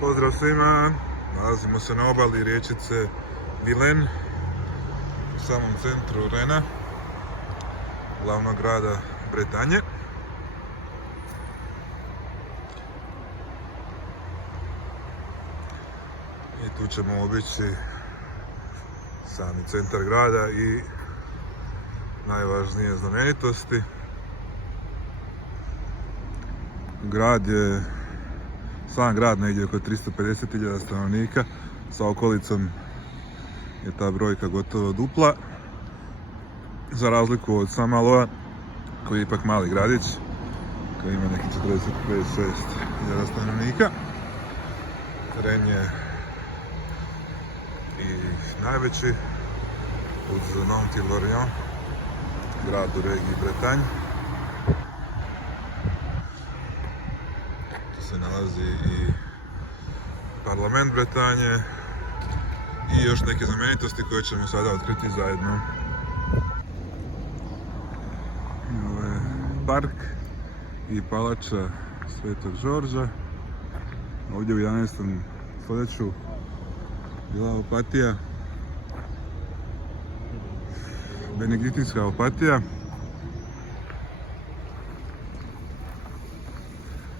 Pozdrav svima, nalazimo se na obali riječice Vilaine, u samom centru Rena, glavnog grada Bretanje. I tu ćemo obići sami centar grada i najvažnije znamenitosti. Sam grad negdje oko 350.000 stanovnika, sa okolicom je ta brojka gotovo dupla, za razliku od Saint-Maloa koji je ipak mali gradić koji ima neki 45-6.000 stanovnika. Ren je i najveći uz Nantes-Lorient, grad u regiji Bretagne. Tu se nalazi i parlament Bretanje i još neke znamenitosti koje ćemo sada otkriti zajedno. Ovo je park i palača Svetog Đorđa. Ovdje u 11. stoljeću bila opatija, benediktinska opatija.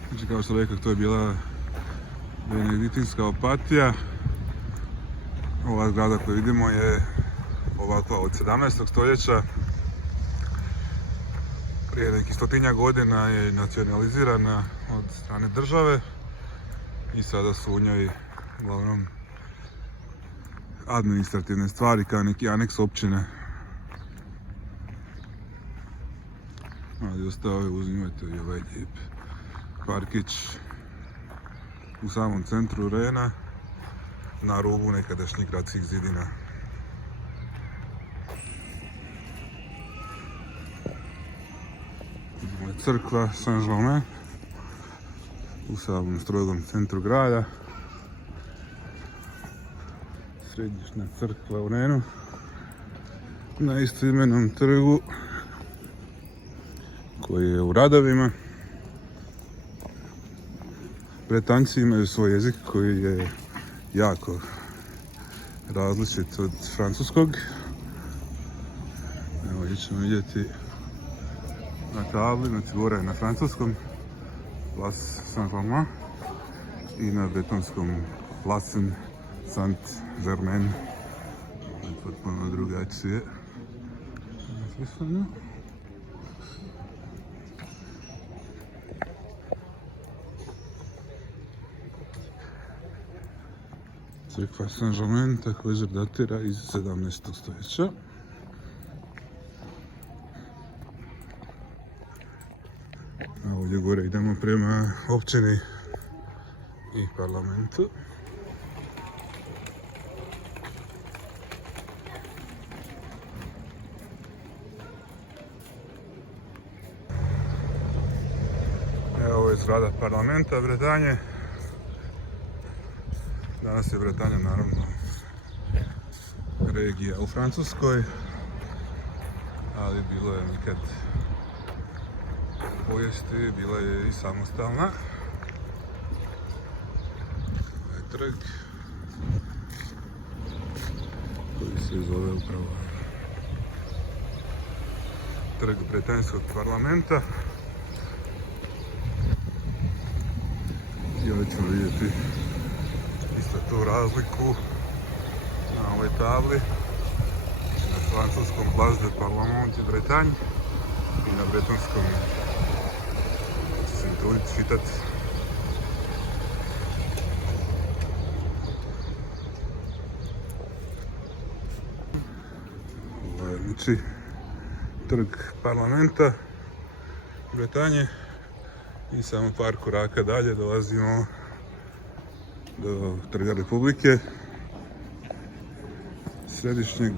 Znači, kao što rekao, to je bila benediktinska opatija. Ova zgrada koju vidimo je ovakva od 17. stoljeća. Prije nekih 100-tinjak godina je nacionalizirana od strane države i sada su u njoj uglavnom administrativne stvari kao neki aneks općine. Ali ostao je, uzimajte i ovaj lijep parkić u samom centru Rena, na rubu nekadašnjih gradskih zidina. Vidimo je crkva Saint-Germain u samom strogom centru grada. Središnja crkva u Renu, na istoimenom trgu koji je u radovima. Bretanjci imaju svoj jezik koji je jako različit od francuskog. Evo, ovdje ćemo vidjeti na tabli, znači gore na francuskom Place Saint-Germain i na bretonskom Place Saint-Germain. Potpuno drugačije. Crkva Saint-Germain također datira iz 17. stoljeća. A ovdje gore idemo prema općini i parlamentu. Evo, ovo je zgrada parlamenta Bretanje. Danas je Bretanja naravno regija u Francuskoj, ali bilo je nekad u povijesti, bila je i samostalna. Ovo je trg koji se zove upravo trg Bretanjskog parlamenta. I ovdje ćemo vidjeti isto tu razliku na ovoj tabli, na francuskom Place de Parlement de Bretagne i na bretonskom će se truditi čitati. Ovo je znači trg parlamenta Bretanje i samo par koraka dalje dolazimo do Trga Republike, središnjeg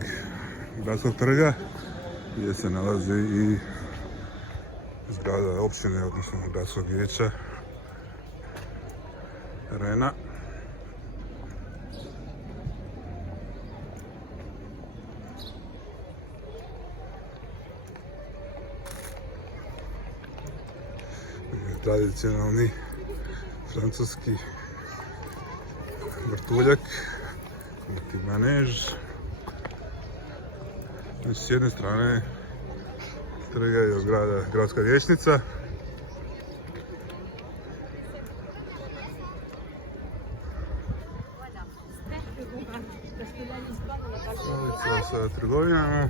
gradskog trga, gdje se nalazi i zgrada općine, odnosno gradskog vijeća Rena. Tradicionalni francuski vrtuljak, manež. Znači, s jedne strane trga je zgrada gradska vijećnica. Ulica sa trgovinama.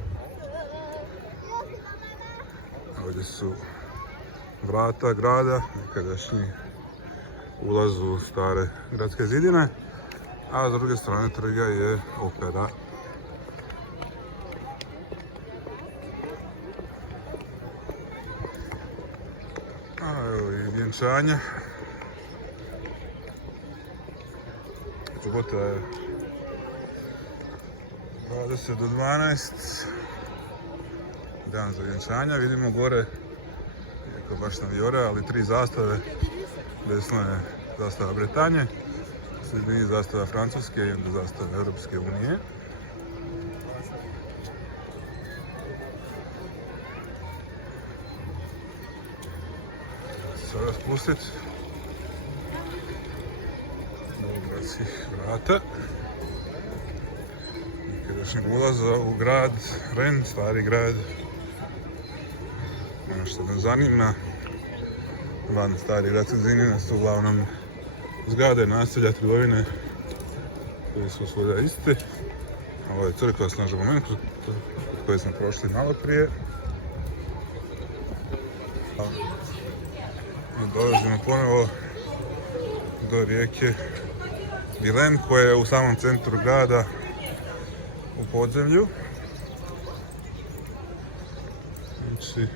Ovdje su vrata grada, nekadašnji ulaz u stare gradske zidine, a s druge strane trga je opera. A evo i vjenčanja. Subota je 20 do 12. Dan za vjenčanja. Vidimo gore, iako baš na vijore, ali 3 zastave. Desno je zastava Bretanje, u sredini zastava Francuske i onda zastava Europske unije. Sada spustiti do gradskih vrata. Nekadašnjeg ulaza u grad Rennes, stari grad. Ono što nas zanima, van stari gradske zidine su uglavnom zgrade, naselja, trgovine koje su svuda iste. Ovo je crkva Sn. Žulomen, koje smo prošli malo prije. Dolazimo ponovo do rijeke Vilaine koja je u samom centru grada u podzemlju. Znači,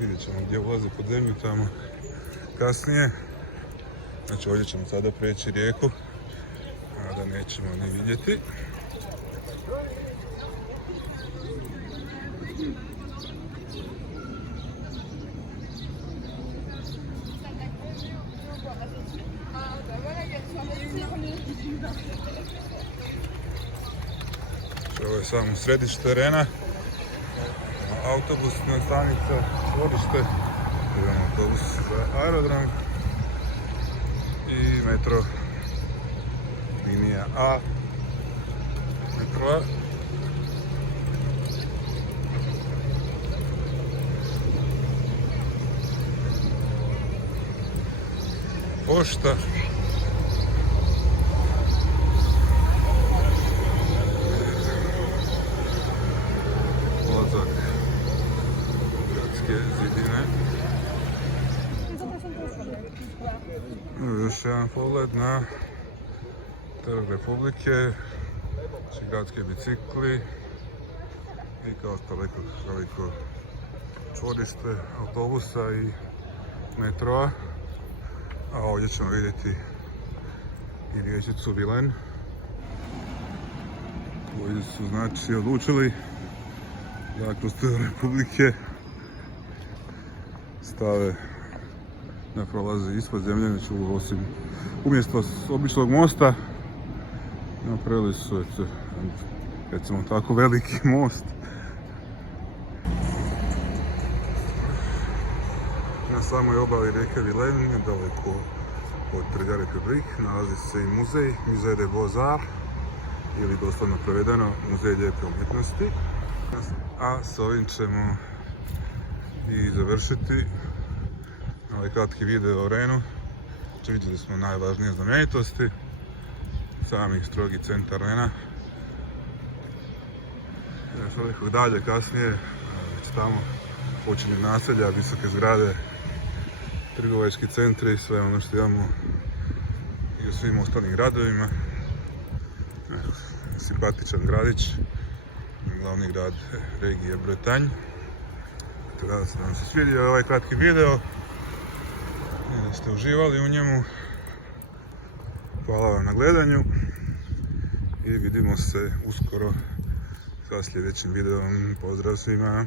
vidjet ćemo gdje ulazi pod zemlju tamo kasnije. Znači, ovdje ćemo sada preći rijeku, a da nećemo ni vidjeti. Ovo je samo središte terena, autobusna stanica, čvorište, imamo autobus za aerodrom i metro, linija A, metroa. Pošta. Ulazak gradske zidine. Još jedan pogled na Trg Republike, znači gradske bicikli i kao što rekao veliko čvorište autobusa i metroa. A ovdje ćemo vidjeti i riječicu Vilaine koji su znači odlučili da kroz Trg Republike stave da prolazi ispod zemlje, znači osim umjesto običnog mosta napravili su recimo tako veliki most. Na samoj obali rijeke Vilaine, nedaleko od Trga Republike, nalazi se i muzej, Musée des Beaux-Arts, ili doslovno prevedeno Muzej lijepe umjetnosti. A s ovim ćemo i završiti ovaj kratki video o Rennesu. Vidjeli smo najvažnije znamenitosti, sami strogi centar Rennesa. Još nekako dalje kasnije, već tamo počinju naselja, visoke zgrade, trgovački centri i sve ono što imamo i u svim ostalim gradovima. Simpatičan gradić, glavni grad regije Bretagne. Nadam se da vam se svidio ovaj kratki video i da ste uživali u njemu. Hvala vam na gledanju i vidimo se uskoro sa sljedećim videom. Pozdrav svima!